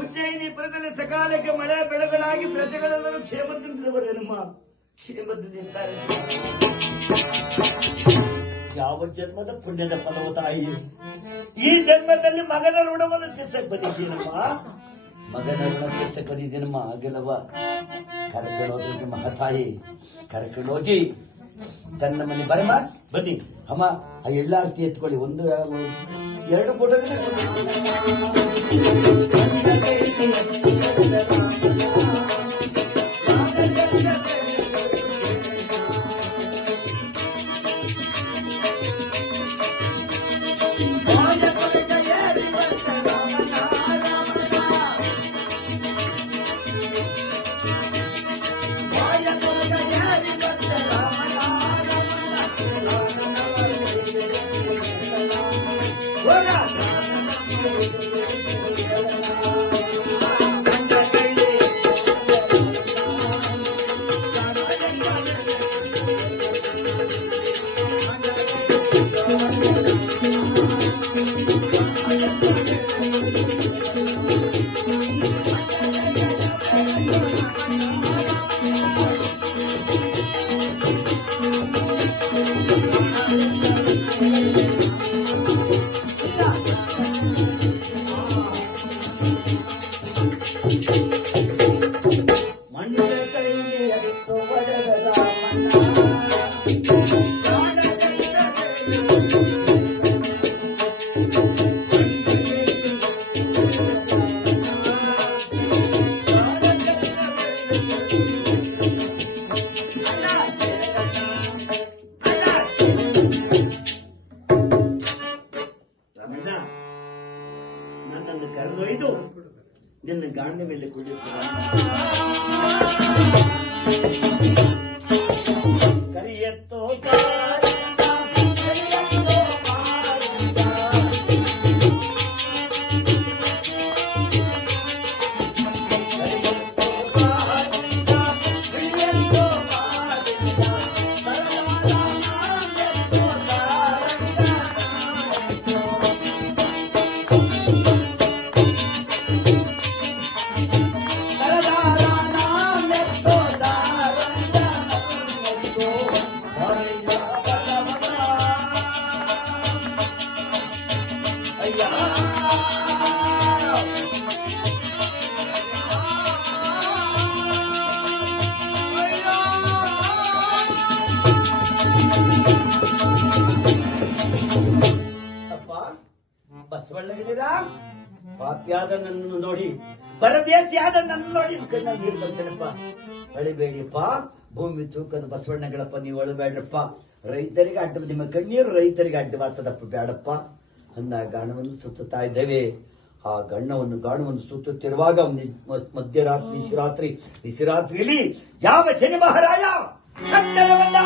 ಉಜ್ಜಯಿನಿ ಪುರದಲ್ಲಿ ಸಕಾಲಕ್ಕೆ ಮಳೆ ಬೆಳೆಗಳಾಗಿ ಪ್ರಜೆಗಳೆಲ್ಲರೂ ಕ್ಷೇಮದಿಂದಿರುವರೇನಮ್ಮ, ಕ್ಷೇಮದಿಂದಿದ್ದಾರೆ. ಯಾವ ಜನ್ಮದ ಪುಣ್ಯದ ಫಲವ ತಾಯಿ, ಈ ಜನ್ಮದಲ್ಲಿ ಮಗನ ಋಣವನ್ನು ತೀರ್ಸಕ್ ಬಂದಿದ್ದೀನಮ್ಮ, ಮಗನ ಋಣ ತೀರ್ಸಕ್ ಬಂದಿದ್ದೀನಮ್ಮ. ಆಗಿಲ್ಲವ ಕರ್ಕೊಂಡೋದ್ರಿ ನಿಮ್ಮ ತಾಯಿ, ಕರ್ಕೊಂಡೋಗಿ ತನ್ನ ಮನೆ ಬರಮ್ಮ, ಬನ್ನಿ ಅಮ್ಮ. ಆ ಎಲ್ಲಾರ್ತಿ ಎತ್ಕೊಳ್ಳಿ, ಒಂದು ಎರಡು ಕೊಡೋದ್ರೆ ನನ್ನನ್ನು ಕರೆದೊಯ್ದು ನಿನ್ನ ಗಾಂಡಿ ಮೇಲೆ ಕರಿಯತ್ತೋ ಬಸವಣ್ಣಗಿದ್ದೀರಾ ಪಾಪ್ಯಾದ ನನ್ನನ್ನು ನೋಡಿ ಪರದೇಶಿಯಾದ ನನ್ನ ನೋಡಿ ಕಣ್ಣ ನೀರು ಬರ್ತೇನಪ್ಪ. ಅಳಿಬೇಡಿಯಪ್ಪ, ಭೂಮಿ ತೂಕದ ಬಸವಣ್ಣಗಳಪ್ಪ, ನೀವು ಅಳಬೇಡ್ರಪ್ಪ. ರೈತರಿಗೆ ಅಡ್ಡ, ನಿಮ್ಮ ಕಣ್ಣೀರು ರೈತರಿಗೆ ಅಡ್ಡವಾಗ್ತದಪ್ಪ, ಬೇಡಪ್ಪ. ಅಂದ ಗಾಣವನ್ನು ಸುತ್ತುತ್ತಾ ಇದ್ದೇವೆ. ಆ ಗಾಣವನ್ನು ಸುತ್ತುತ್ತಿರುವಾಗ ಮಧ್ಯರಾತ್ರಿ ನಿಶಿರಾತ್ರಿಯಲ್ಲಿ ಯಾವ ಶನಿ ಮಹಾರಾಯ ಕಟ್ಟಡವನ್ನ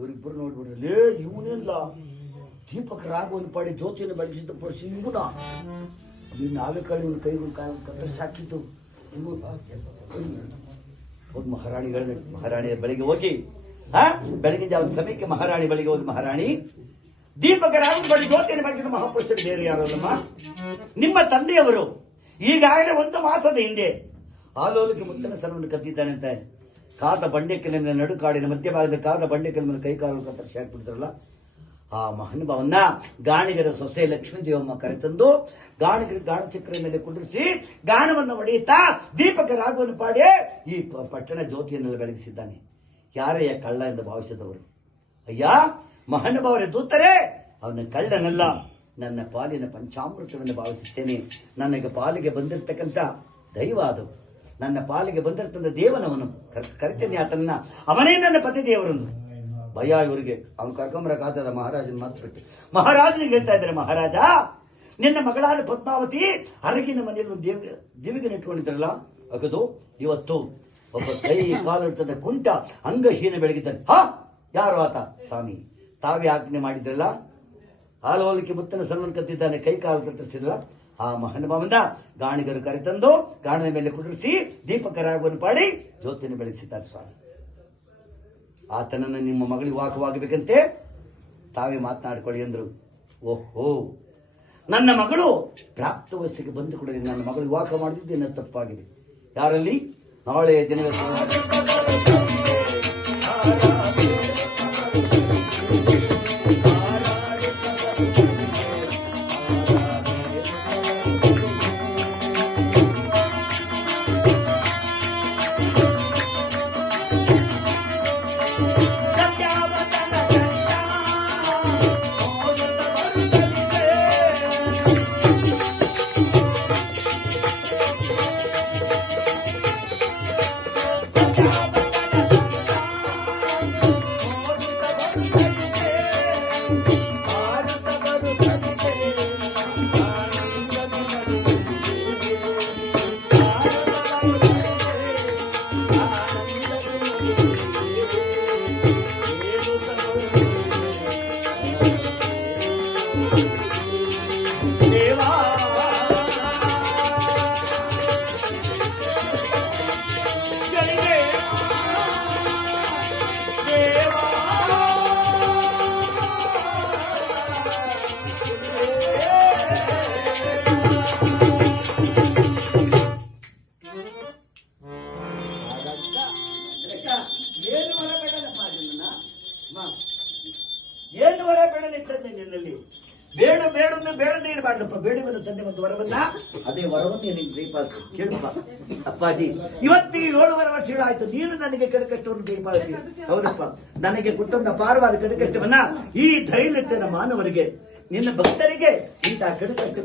ಇವರಿಬ್ಬರು ನೋಡ್ಬಿಡ್ರಲ್ಲೇ, ಇವನೆಲ್ಲ ದೀಪಕ ರಾಘವನ್ ಪಾಡಿ ಜ್ಯೋತಿಯನ್ನು ಬೆಳಗಿಸಿದ ಪಡಿಸಿ ಇವನ ನಾವೇ ಕೈ ಕೈಗಳು ಕತ್ತರಿಸಿ ಹಾಕಿದ್ದು. ಹೋಗಿ ಮಹಾರಾಣಿಯ ಬಳಿಗೆ ಹೋಗಿ ಬೆಳಗಿನ ಜಾವ ಸಮಯಕ್ಕೆ ಮಹಾರಾಣಿ ಬಳಿಗೆ ಹೋಗಿ, ಮಹಾರಾಣಿ, ದೀಪಕ ರಾಘವನ್ ಪಾಡಿ ಜ್ಯೋತಿಯನ್ನು ಬೆಳಗಿದ ಮಹಾಪುರುಷರು ಬೇರೆ ಯಾರಲ್ಲಮ್ಮ, ನಿಮ್ಮ ತಂದೆಯವರು ಈಗಾಗಲೇ 1 ಮಾಸದ ಹಿಂದೆ ಆಲೋಲಕ್ಕೆ ಮುತ್ತನ ಸರವನ್ನು ಕದ್ದಿದ್ದಾನಂತೆ. ಕಾದ ಬಂಡೆಕಲ್ಲಿನ ನಡುಕಾಡಿನ ಮಧ್ಯಭಾಗದ ಕಾದ ಬಂಡೆಕಲ್ಲಿನ ಕೈಕಾಲು ಕತ್ತರಿಸಿ ಹಾಕ್ಬಿಡ್ತಾರಲ್ಲ, ಆ ಮಹಾನುಭಾವನ್ನ ಗಾಣಿಗರ ಸೊಸೆ ಲಕ್ಷ್ಮೀ ದೇವಮ್ಮ ಕರೆತಂದು ಗಾಣಚಕ್ರ ಮೇಲೆ ಕುಂಡಿರಿಸಿ ಗಾಣವನ್ನು ಹೊಡೆಯುತ್ತಾ ದೀಪಕ ರಾಘವನ ಪಾಡಿ ಈ ಪಟ್ಟಣ ಜ್ಯೋತಿಯನ್ನೆಲ್ಲ ಬೆಳಗಿಸಿದ್ದಾನೆ. ಯಾರಯ್ಯ ಕಳ್ಳ ಎಂದು ಭಾವಿಸಿದವರು? ಅಯ್ಯ ಮಹಾನುಭಾವರೇ ದೂತರೇ, ಅವನ ಕಳ್ಳನಲ್ಲ, ನನ್ನ ಪಾಲಿನ ಪಂಚಾಮೃತವನ್ನು ಭಾವಿಸುತ್ತೇನೆ. ನನಗೆ ಪಾಲಿಗೆ ಬಂದಿರತಕ್ಕಂಥ ದೈವ ಅದು, ನನ್ನ ಪಾಲಿಗೆ ಬಂದಿರ್ತಂದ ದೇವನವನು, ಕರಿತೇನೆ ಆತನನ್ನ, ಅವನೇ ನನ್ನ ಪತಿ ದೇವರನ್ನು. ಭಯ ಇವರಿಗೆ, ಅವನು ಕರ್ಕೊಂಬರಕ್ಕಾದ ಮಹಾರಾಜನ ಮಾತು ಬಿಟ್ಟು ಮಹಾರಾಜನಿಗೆ ಹೇಳ್ತಾ ಇದ್ದಾರೆ, ಮಹಾರಾಜ, ನಿನ್ನ ಮಗಳಾದ ಪದ್ಮಾವತಿ ಅರಗಿನ ಮನೆಯಲ್ಲಿ ಒಂದು ದಿವಿಗೆ ನೆಟ್ಕೊಂಡಿದ್ರಲ್ಲ, ಅಗದು ಇವತ್ತು ಒಬ್ಬ ಕೈ ಕಾಲಿರ್ತದ ಕುಂಟ ಅಂಗಹೀನ ಬೆಳಗಿದ್ದಾನೆ. ಯಾರು ಆತ? ಸ್ವಾಮಿ, ತಾವೇ ಆಜ್ಞೆ ಮಾಡಿದ್ರಲ್ಲ, ಆಲೋಲಿಕೆ ಮುತ್ತನ ಸಲವನ್ನು ಕತ್ತಿದ್ದಾನೆ, ಕೈ ಕಾಲು ಕತ್ತರಿಸಿದ್ರಲ್ಲ, ಆ ಮಹಾನುಭಾವನ ಗಾಣಿಗರು ಕರೆತಂದು ಗಾಣದ ಮೇಲೆ ಕುಡಿಸಿ ದೀಪಕ ರಾಘವನ ಪಾಡಿ ಜ್ಯೋತಿಯನ್ನು ಬೆಳೆಸಿದ್ದಾರೆ ಸ್ವಾಮಿ. ಆತನನ್ನು ನಿಮ್ಮ ಮಗಳಿಗೆ ವಾಕವಾಗಬೇಕಂತೆ ತಾವೇ ಮಾತನಾಡಿಕೊಳ್ಳಿ ಎಂದರು. ಓಹೋ, ನನ್ನ ಮಗಳು ಪ್ರಾಪ್ತ ವಯಸ್ಸಿಗೆ ಬಂದು ಕೂಡ ನನ್ನ ಮಗಳಿಗೆ ವಾಕ ಮಾಡಿದ್ದೇನೆ ತಪ್ಪಾಗಿದೆ. ಯಾರಲ್ಲಿ? ನಾಳೆ ದಿನವೇ ಏನಪ್ಪ ಬೇಡವನ್ನ ತಂದೆ ಒಂದು ವರವನ್ನ, ಅದೇ ವರವನ್ನು ನಿನಗೆ ದಯಪಾಲಿಸಿ. ಕೇಳಪ್ಪ ಅಪ್ಪಾಜಿ, ಇವತ್ತಿಗೆ 7.5 ವರ್ಷಗಳಾಯ್ತು ನೀನು ನನಗೆ ಕಡಕಷ್ಟವನ್ನು ದಯಪಾಲಿಸಿ. ಹೌದಪ್ಪ, ನನಗೆ ಕೊಟ್ಟಂತ ಅಪಾರವಾದ ಕಡಕಷ್ಟವನ್ನ ಈ ಧೈರ್ಯತೆಯ ಮಾನವರಿಗೆ, ನಿನ್ನ ಭಕ್ತರಿಗೆ ಇಂತಹ ಕಡಕಷ್ಟ